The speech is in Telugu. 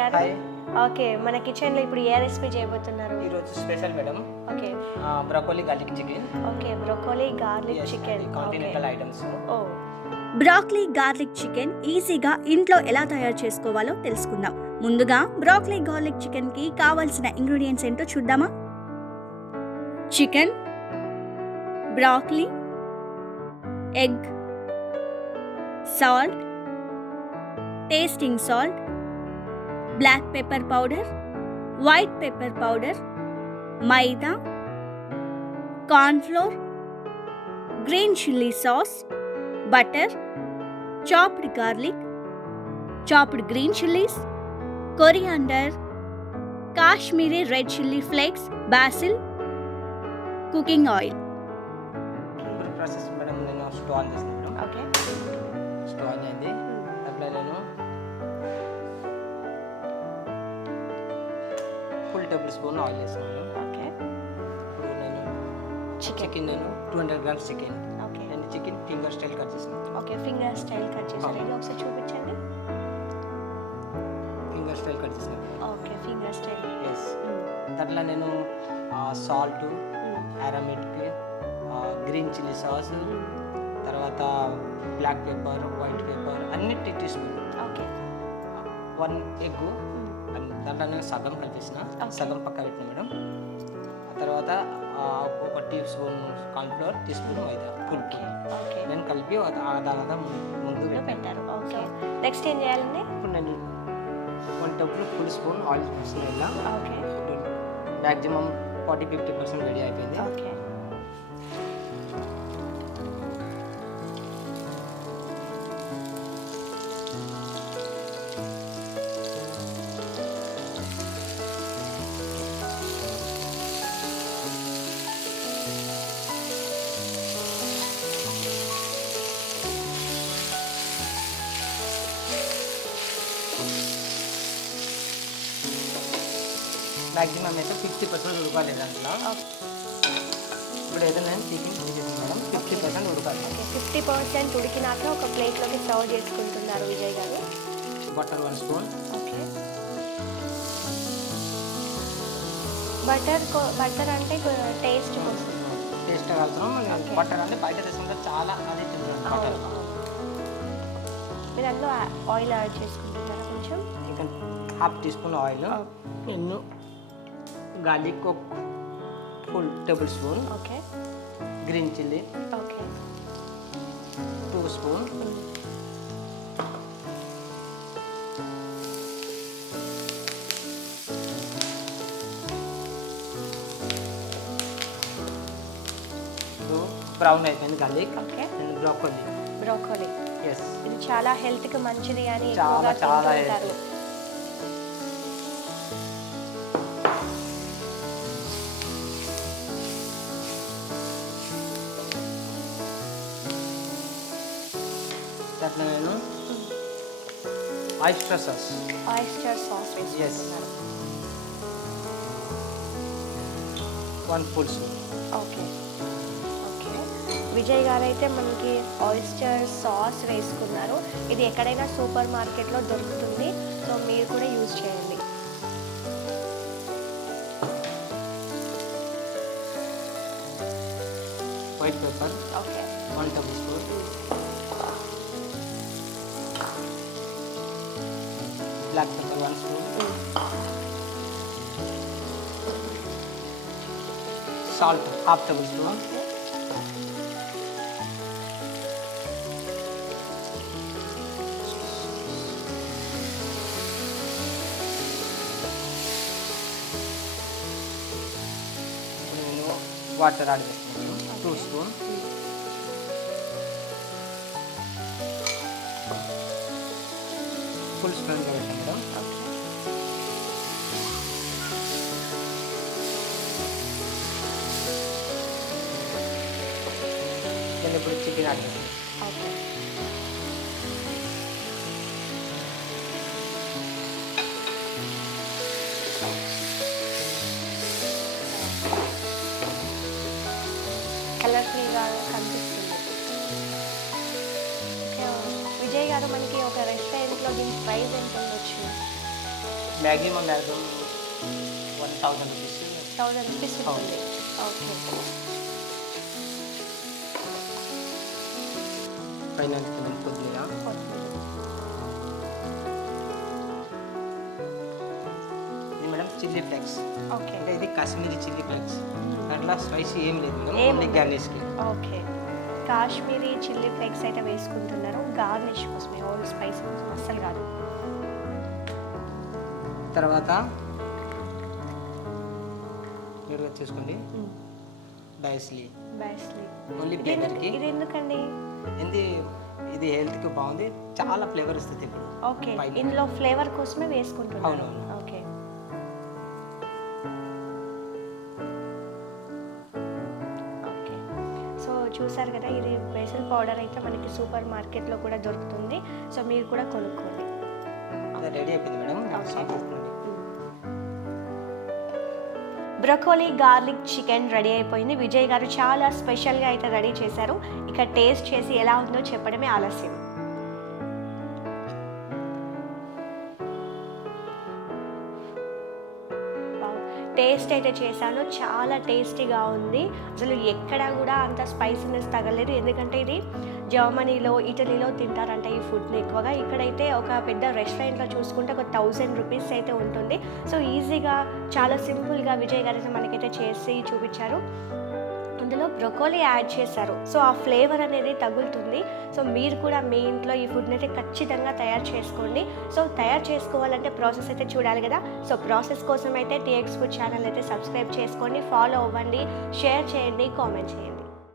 గారు. హాయ్. ఓకే, మన కిచెన్లో ఇప్పుడు ఏ రెసిపీ చేయబోతున్నారు? ఈరోజు special madam. Okay. Broccoli garlic chicken. Okay, broccoli garlic chicken. Continental items. Oh, broccoli garlic chicken ఈజీగా ఇంట్లో ఎలా తయారు చేసుకోవాలో తెలుసుకుందాం. ముందుగా బ్రాక్లీ గార్లిక్ చికెన్కి కావాల్సిన ఇంగ్రీడియంట్స్ ఏంటో చూద్దామా. Chicken, broccoli, egg, salt, tasting salt, black pepper powder, white pepper powder, maida, cornflour, green chilli sauce, butter, chopped garlic, chopped green chillies, coriander, Kashmiri red chilli flakes, basil, cooking oil. ఇప్పుడు ప్రాసెస్ మేడం, నేను స్టవ్ ఆన్ చేస్తున్నాను. ఓకే. స్టవ్ ఆన్ అయింది. అట్లా నేను ఫుల్ టేబుల్ స్పూన్ ఆయిల్ వేస్తున్నాను. ఓకే. ఇప్పుడు నేను చికెన్. నేను 200 grams chicken. Okay. And chicken finger style cut చేస్తున్నాను. ఓకే, ఫింగర్ స్టైల్ కట్ చేశారు. ఇది ఒకసారి చూపించండి. ఫింగర్ స్టైల్ కట్ చేస్తున్నాను. Okay, finger style. ఎస్. దాంట్లో నేను సాల్ట్, అరమిట్కి, గ్రీన్ చిల్లీ సాస్, తర్వాత బ్లాక్ పెప్పర్, వైట్ పెప్పర్ అన్ని టీస్పూన్. ఓకే. 1 ఎగ్ దాంట్లో నేను సగం కలిపేసిన, సగం పక్క పెట్టిన మేడం. ఆ తర్వాత ఒక teaspoon cornflour, teaspoon maida, full okay. నేను కలిపి దాని ముందు పెట్టారు. ఓకే, నెక్స్ట్ ఏం చేయాలండి? ఇప్పుడు నేను 1 టేబుల్ ఫుల్ స్పూన్ ఆయిల్ తీసుకుని ఇలా ఓకే. మ్యాక్సిమం 40-50% రెడీ అయిపోయింది. ఓకే. మ్యాక్సిమం అయితే 50% ఉడకాలి దాంట్లో. ఇప్పుడు ఏదైనా నేను చికెన్ తీసేసాను మేడం. 50% ఉడకాలి. ఓకే, 50% ఉడికినాక ఒక ప్లేట్లోకి సర్వ్ చేసుకుంటున్నారు విజయ్ గారు. Butter 1 spoon. ఓకే. బటర్ అంటే టేస్ట్ కోసం. టేస్ట్ కలుపుతున్నాం. బటర్ అంటే బయట తీసుకుంటే చాలా అది బటర్. మీరు అందులో ఆయిల్ యాడ్ చేసుకుంటున్నారా కొంచెం? ఇంకా 1/2 టీ స్పూన్ ఆయిల్. ఇನ್ನು గార్లిక్ ఒక full tablespoon. Okay. Green chilli okay. 2 spoon. Brown అయిపోయింది garlic. Okay. And broccoli. Broccoli. Yes. ఇది చాలా హెల్త్కి మంచిది అని చాలా చాలా తింటుంటారు. దాంట్లో నేను ఆయిస్టర్ సాస్. ఆయిస్టర్ సాస్ వేసుకుంటున్నారు. 1 full spoon. Okay. Okay, Vijay గారు అయితే మనకి ఆయిస్టర్ సాస్ వేసుకున్నారు. ఇది ఎక్కడైనా సూపర్ మార్కెట్లో దొరుకుతుంది, సో మీరు కూడా యూజ్ చేయండి. White pepper okay. 1 tablespoon. Black pepper 1 spoon. Salt 1/2 tablespoon. ఇప్పుడు నేను వాటర్ యాడ్ చేస్తున్నాను. 2 స్పూన్. ఫుల్ స్పూన్ పెట్టాను మేడం. నేను ఇప్పుడు చికెన్ యాడ్ చేస్తాను. ఓకే. కలర్ఫుల్గా కనిపిస్తుంది. ఓకే, విజయ్ గారు మనకి ఒక రెస్టారెంట్లో దీని ప్రైస్ ఎంత ఉండొచ్చు? Maximum 1000 rupees. 1000 రూపీస్ ఉంటుంది. ఓకే. పైన కొంచెం కొద్దిగా ఇది మేడం చిల్లీ ఫ్లేక్స్. ఓకే. అంటే ఇది కాశ్మీరీ చిల్లీ ఫ్లేక్స్. దాంట్లో స్పైసీ ఏం లేదు మేడం, ఏం ఓన్లీ ఉండదు. గార్నిష్కి. ఓకే. కాశ్మీరీ చిల్లీ ఫ్లేక్స్ అయితే వేసుకుంటున్నారు గార్నిష్ కోసమే, ఓన్లీ స్పైసీ కోసం అస్సలు కాదు. తర్వాత మీరు చూసుకోండి డైస్లీ బెస్ట్లీ. ఓన్లీ ఫ్లేవర్కి. ఇది ఎందుకండి? ఇది హెల్త్కి బాగుంది, చాలా ఫ్లేవర్ ఇస్తుంది ఇప్పుడు. ఓకే. ఇందులో ఫ్లేవర్ కోసమే వేసుకుంటున్నారు. అవునవును. ఓకే. ఓకే. సో చూసారు కదా, ఇది బేసిల్ పౌడర్ అయితే మనకి సూపర్ మార్కెట్లో కూడా దొరుకుతుంది. సో మీరు కూడా కొనుక్కోండి. అది రెడీ అయిపోయింది madam. Broccoli garlic chicken ready అయిపోయింది. విజయ్ గారు చాలా స్పెషల్గా అయితే రెడీ చేశారు. ఇక టేస్ట్ చేసి ఎలా ఉందో చెప్పడమే ఆలస్యం. టేస్ట్ అయితే చేశాను, చాలా టేస్టీగా ఉంది. అసలు ఎక్కడా కూడా అంత స్పైసీనెస్ తగలేదు. ఎందుకంటే ఇది జర్మనీలో, ఇటలీలో తింటారంట ఈ ఫుడ్ని ఎక్కువగా. ఇక్కడైతే ఒక పెద్ద రెస్టారెంట్లో చూసుకుంటే ఒక 1000 రూపీస్ అయితే ఉంటుంది. సో ఈజీగా, చాలా సింపుల్గా విజయ్ గారు అయితే మనకైతే చేసి చూపించారు. అందులో బ్రొకోలీ యాడ్ చేశారు. సో ఆ ఫ్లేవర్ అనేది తగులుతుంది. సో మీరు కూడా మీ ఇంట్లో ఈ ఫుడ్ని అయితే ఖచ్చితంగా తయారు చేసుకోండి. సో తయారు చేసుకోవాలంటే ప్రాసెస్ అయితే చూడాలి కదా. సో ప్రాసెస్ కోసం అయితే TX ఫుడ్ ఛానల్ అయితే సబ్స్క్రైబ్ చేసుకోండి, ఫాలో అవ్వండి, షేర్ చేయండి, కామెంట్ చేయండి.